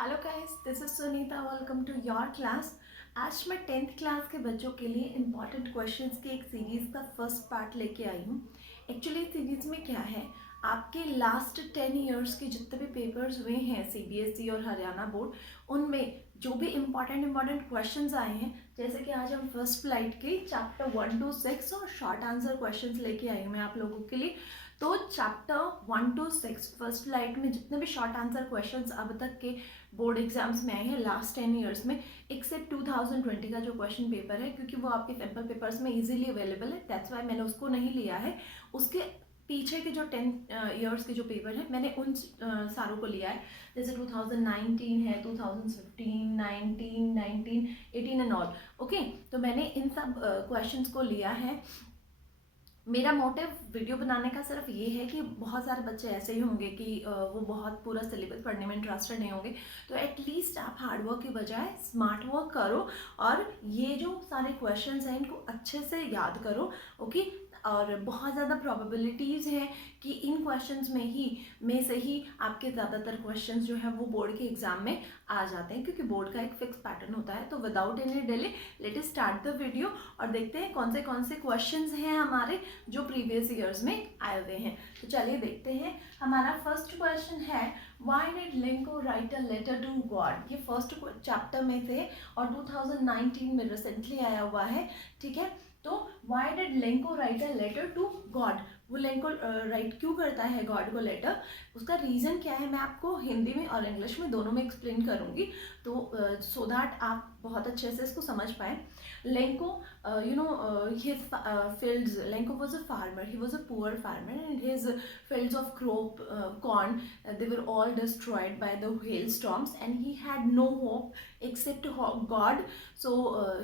Hello guys, this is Sunita. Welcome to your class. आज मैं 10th class के बच्चों के लिए इम्पॉर्टेंट क्वेश्चंस की एक सीरीज़ का फर्स्ट पार्ट लेके आई हूँ। एक्चुअली सीरीज़ में क्या है, आपके लास्ट 10 इयर्स के जितने भी पेपर्स हुए हैं सीबीएसई और हरियाणा बोर्ड, उनमें जो भी इम्पॉर्टेंट क्वेश्चंस आए हैं, जैसे कि आज हम फर्स्ट फ्लाइट के चैप्टर 1 to 6 और शॉर्ट आंसर क्वेश्चंस लेके आई हूँ मैं आप लोगों के लिए। तो चैप्टर 1 to 6 फर्स्ट फ्लाइट में जितने भी शॉर्ट आंसर क्वेश्चंस अब तक के बोर्ड एग्जाम्स में आए हैं लास्ट 10 इयर्स में, एक्सेप्ट 2020 का जो क्वेश्चन पेपर है, क्योंकि वो आपके सैम्पल पेपर्स में इजीली अवेलेबल है, दैट्स वाई मैंने उसको नहीं लिया है। उसके पीछे के जो 10 इयर्स के जो पेपर है मैंने उन सारों को लिया है, जैसे 2019 है, 2015, 19, 18 एंड ऑल। ओके, तो मैंने इन सब क्वेश्चंस को लिया है। मेरा मोटिव वीडियो बनाने का सिर्फ ये है कि बहुत सारे बच्चे ऐसे ही होंगे कि वो बहुत पूरा सिलेबस पढ़ने में इंटरेस्टेड नहीं होंगे, तो एटलीस्ट आप हार्ड वर्क के बजाय स्मार्ट वर्क करो और ये जो सारे क्वेश्चंस हैं इनको अच्छे से याद करो। ओके, और बहुत ज़्यादा प्रोबेबिलिटीज़ हैं कि इन क्वेश्चंस में से ही आपके ज़्यादातर क्वेश्चंस जो है वो बोर्ड के एग्जाम में आ जाते हैं, क्योंकि बोर्ड का एक फिक्स पैटर्न होता है। तो without any delay let us start the video और देखते हैं कौन से क्वेश्चंस हैं हमारे जो प्रीवियस ईयर्स में आए हुए हैं। तो चलिए देखते हैं। हमारा फर्स्ट क्वेश्चन है, why did Lencho write a letter to God. ये फर्स्ट चैप्टर में थे और 2019 में रिसेंटली आया हुआ है। ठीक है, तो why did Lencho write a letter to God, वो लिंको राइट क्यों करता है गॉड को लेटर, उसका रीज़न क्या है मैं आपको हिंदी में और इंग्लिश में दोनों में एक्सप्लेन करूँगी, तो सो दैट आप बहुत अच्छे से इसको समझ पाएँ। Lenko, his fields. Lenko was a farmer. He was a poor farmer, and his fields of corn, they were all destroyed by the hailstorms, and he had no hope except God. So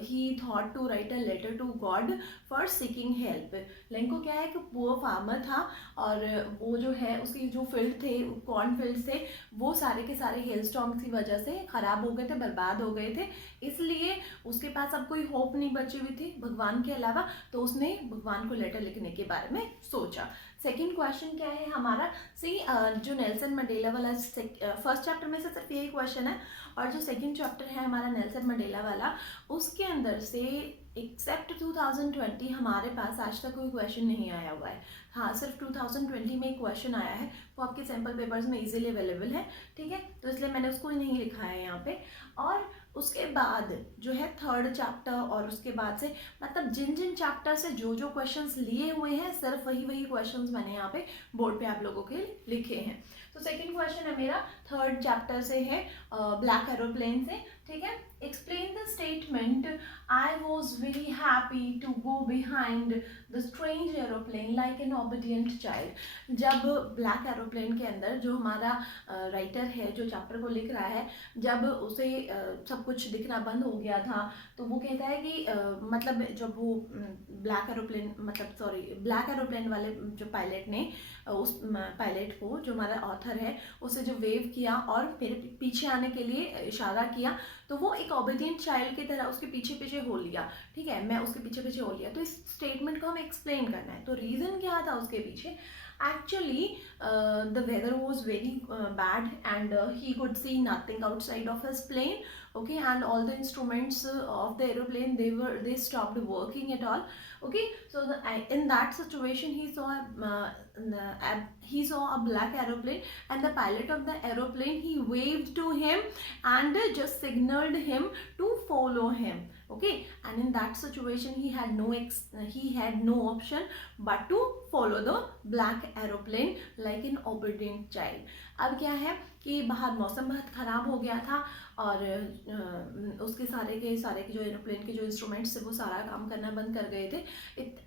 he thought to write a letter to God for seeking help. Lenko क्या है कि poor farmer था और वो जो है उसकी जो फील्ड थे, कॉर्न फील्ड थे, वो सारे के सारे हेलस्टॉर्म की वजह से खराब हो गए थे, बर्बाद हो गए थे। इसलिए उसके पास अब कोई होप नहीं बची हुई थी भगवान के अलावा, तो उसने भगवान को लेटर लिखने के बारे में सोचा। सेकंड क्वेश्चन क्या है हमारा, सी जो नेल्सन मंडेला वाला फर्स्ट चैप्टर में से सिर्फ यही क्वेश्चन है, और जो सेकंड चैप्टर है हमारा नेल्सन मंडेला वाला, उसके अंदर से एक्सेप्ट 2020 हमारे पास आज तक कोई क्वेश्चन नहीं आया हुआ है। हाँ, सिर्फ 2020 में एक क्वेश्चन आया है, वो आपके सैम्पल पेपर्स में इजीली अवेलेबल है। ठीक है, तो इसलिए मैंने उसको नहीं लिखा है यहाँ पे। और उसके बाद जो है थर्ड चैप्टर और उसके बाद से मतलब जिन जिन चैप्टर से जो जो क्वेश्चंस लिए हुए हैं सिर्फ वही क्वेश्चंस मैंने यहाँ पे बोर्ड पे आप लोगों के लिखे हैं। तो सेकंड क्वेश्चन है मेरा थर्ड चैप्टर से है, ब्लैक एरोप्लेन से। ठीक है, explain the statement, I was very happy to go behind the strange aeroplane like an obedient child. जब ब्लैक एरोप्लेन के अंदर जो हमारा राइटर है जो चैप्टर को लिख रहा है, जब उसे सब कुछ दिखना बंद हो गया था, तो वो कहता है कि मतलब जब वो ब्लैक एरोप्लेन वाले जो पायलट ने उस पायलट को, जो हमारा ऑथर है, उसे जो वेव किया और मेरे पीछे आने के लिए इशारा किया, तो वो एक ओबीडियंट चाइल्ड की तरह उसके पीछे पीछे हो लिया। ठीक है, मैं उसके पीछे पीछे हो लिया, तो इस स्टेटमेंट को हमें एक्सप्लेन करना है। तो रीज़न क्या था उसके पीछे, actually the weather was very bad and he could see nothing outside of his plane. Okay, and all the instruments of the aeroplane, they stopped working at all. Okay, so in that situation he saw a black aeroplane, and the pilot of the aeroplane, he waved to him and just signaled him to follow him. Okay, and in that situation he had no option but to follow the black aeroplane like an obedient child. अब क्या है कि बाहर मौसम बहुत ख़राब हो गया था और उसके सारे के जो एरोप्लेन के जो इंस्ट्रूमेंट्स थे वो सारा काम करना बंद कर गए थे।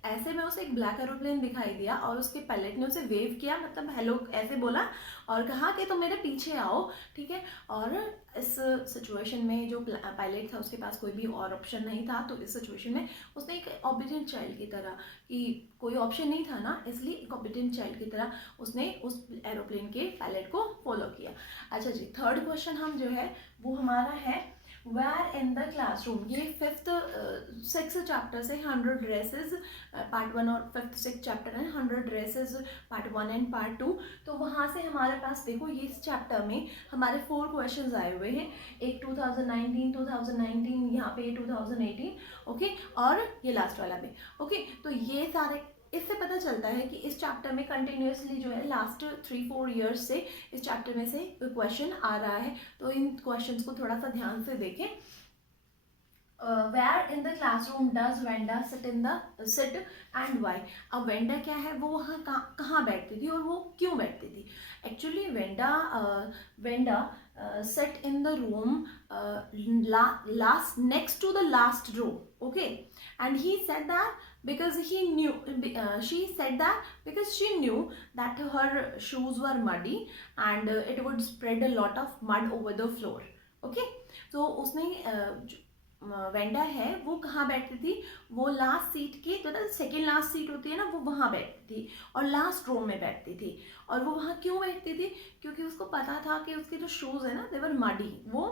ऐसे में उसे एक ब्लैक एरोप्लेन दिखाई दिया और उसके पायलट ने उसे वेव किया, मतलब हेलो ऐसे बोला और कहा कि तुम मेरे पीछे आओ। ठीक है, और इस सिचुएशन में जो पायलट था उसके पास कोई भी और ऑप्शन नहीं था, तो इस सिचुएशन में उसने एक ओबीडियंट चाइल्ड की तरह, कि कोई ऑप्शन नहीं था ना, इसलिए एक ओबीडियंट चाइल्ड की तरह उसने उस एरोप्लेन के पायलट को फॉलो किया। अच्छा जी, थर्ड क्वेश्चन हम जो है वो हमारा है, वेयर इन द क्लासरूम, ये फिफ्थ 6 चैप्टर से 100 ड्रेसेस पार्ट 1 और फिफ्थ 6 चैप्टर है 100 ड्रेसेस पार्ट 1 एंड पार्ट 2। तो वहाँ से हमारे पास देखो ये इस चैप्टर में हमारे 4 क्वेश्चंस आए हुए हैं, एक 2019 यहाँ पे 2018 ओके, और ये लास्ट वाला में ओके। तो ये सारे इससे पता चलता है कि इस चैप्टर में कंटिन्यूसली जो है लास्ट 3-4 ईयर्स से इस चैप्टर में से क्वेश्चन आ रहा है। तो इन क्वेश्चंस को थोड़ा सा ध्यान से देखें। Where in the classroom does Wanda sit and why. अब वेंडा क्या है, वो वहाँ कहाँ बैठती थी और वो क्यों बैठती थी। Actually Wanda sit in the room last next to the last row, okay, and he said that because he knew she said that because she knew that her shoes were muddy and it would spread a lot of mud over the floor, okay। तो उसने Wanda है वो कहाँ बैठती थी, वो last seat की तो सेकेंड लास्ट सीट होती है ना, वो वहाँ बैठती थी और लास्ट रो में बैठती थी। और वो वहाँ क्यों बैठती थी, क्योंकि उसको पता था कि उसके जो शूज़ है ना देवर मडी, वो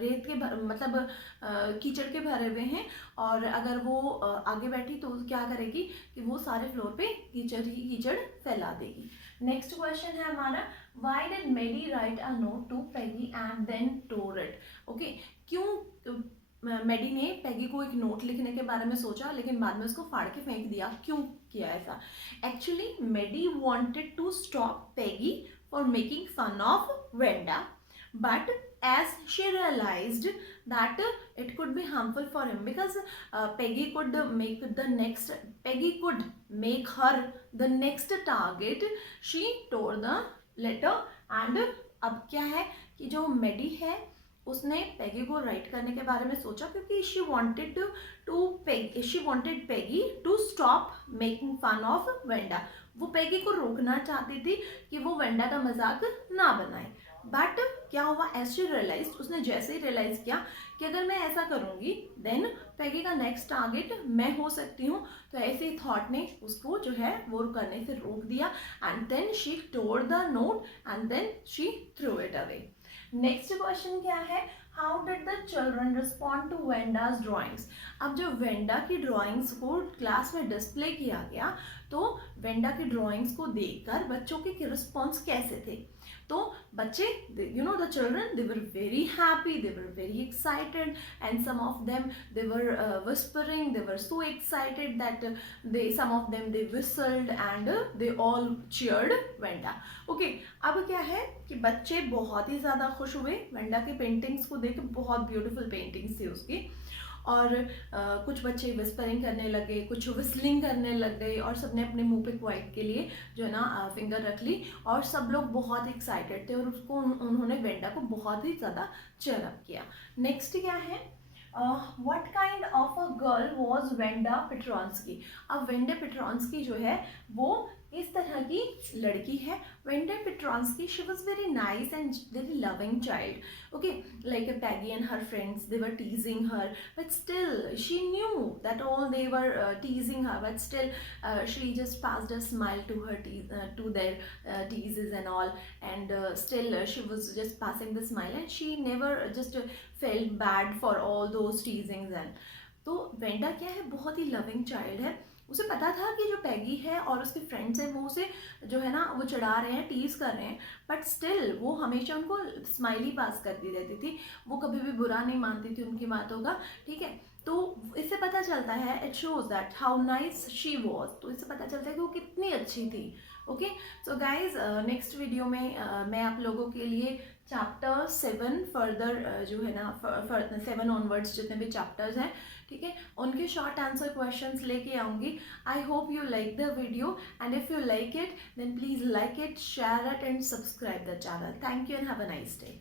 रेत के मतलब कीचड़ के भरे हुए हैं, और अगर वो आगे बैठी तो क्या करेगी कि वो सारे फ्लोर पे कीचड़ ही कीचड़ फैला देगी। नेक्स्ट क्वेश्चन है हमारा, why did Maddie write a note to Peggy and then tore it, okay. क्यों मेडी ने पेगी को एक नोट लिखने के बारे में सोचा लेकिन बाद में उसको फाड़ के फेंक दिया, क्यों किया ऐसा। Actually Maddie wanted to stop Peggy for making fun of Wanda, but as she realized that it could be harmful for him because Peggy could make her the next target, she tore the letter and अब क्या है कि जो मेडी है उसने Peggy को right करने के बारे में सोचा क्योंकि she wanted Peggy to stop making fun of Wanda. वो पेगी को रोकना चाहती थी कि वो वेंडा का मजाक ना बनाए। बट क्या हुआ, एज शी रियलाइज, उसने जैसे ही रियलाइज किया कि अगर मैं ऐसा करूँगी देन पेगी का नेक्स्ट टारगेट मैं हो सकती हूँ, तो ऐसे ही थॉट ने उसको जो है वो करने से रोक दिया and then she tore the note and then she threw it away. Next question क्या है, how did the children respond to Wanda's drawings. अब जब वेंडा की ड्राइंग्स को क्लास में डिस्प्ले किया गया तो वेंडा की ड्राइंग्स को देखकर बच्चों के रिस्पॉन्स कैसे थे। तो बच्चे, you know, the children, they were very happy, they were very excited, and some of them they were whispering, they were so excited that some of them they whistled and they all cheered Wanda, okay। अब क्या है कि बच्चे बहुत ही ज़्यादा खुश हुए Wanda की पेंटिंग्स को देख, बहुत ब्यूटीफुल पेंटिंग्स थी उसकी, और कुछ बच्चे विस्परिंग करने लगे, कुछ विस्लिंग करने लग गए, और सबने अपने मुंह पे क्वाइट के लिए जो है ना फिंगर रख ली, और सब लोग बहुत एक्साइटेड थे और उसको उन्होंने वेंडा को बहुत ही ज़्यादा चेयर अप किया। नेक्स्ट क्या है, what kind of a girl was Wanda Petronski. अब वेंडा पेट्रॉन्स्की जो है वो इस तरह की लड़की है। Wanda Petronski, she was very nice and very loving child, okay, like Peggy and her friends, they were teasing her, but still she knew that all they were teasing her, but still she just passed a smile to her to their teases and all, and still she was just passing the smile and she never just felt bad for all those teasings। and तो Wanda क्या है, बहुत ही loving child है। उसे पता था कि जो पैगी है और उसके फ्रेंड्स हैं वो उसे जो है ना वो चढ़ा रहे हैं, टीज कर रहे हैं, बट स्टिल वो हमेशा उनको स्माइली पास करती रहती थी, वो कभी भी बुरा नहीं मानती थी उनकी बातों का, ठीक है। तो इससे पता चलता है, it shows that how nice she was, तो इससे पता चलता है कि वो कितनी अच्छी थी, okay. So guys next video में मैं आप लोगों के लिए चैप्टर 7 फर्दर जो है ना 7 ऑनवर्ड्स जितने भी चैप्टर्स हैं, ठीक है, उनके शॉर्ट आंसर क्वेश्चंस लेके आऊँगी। I hope you like the video, and if you like it then please like it, share it and subscribe the channel. Thank you and have a nice day.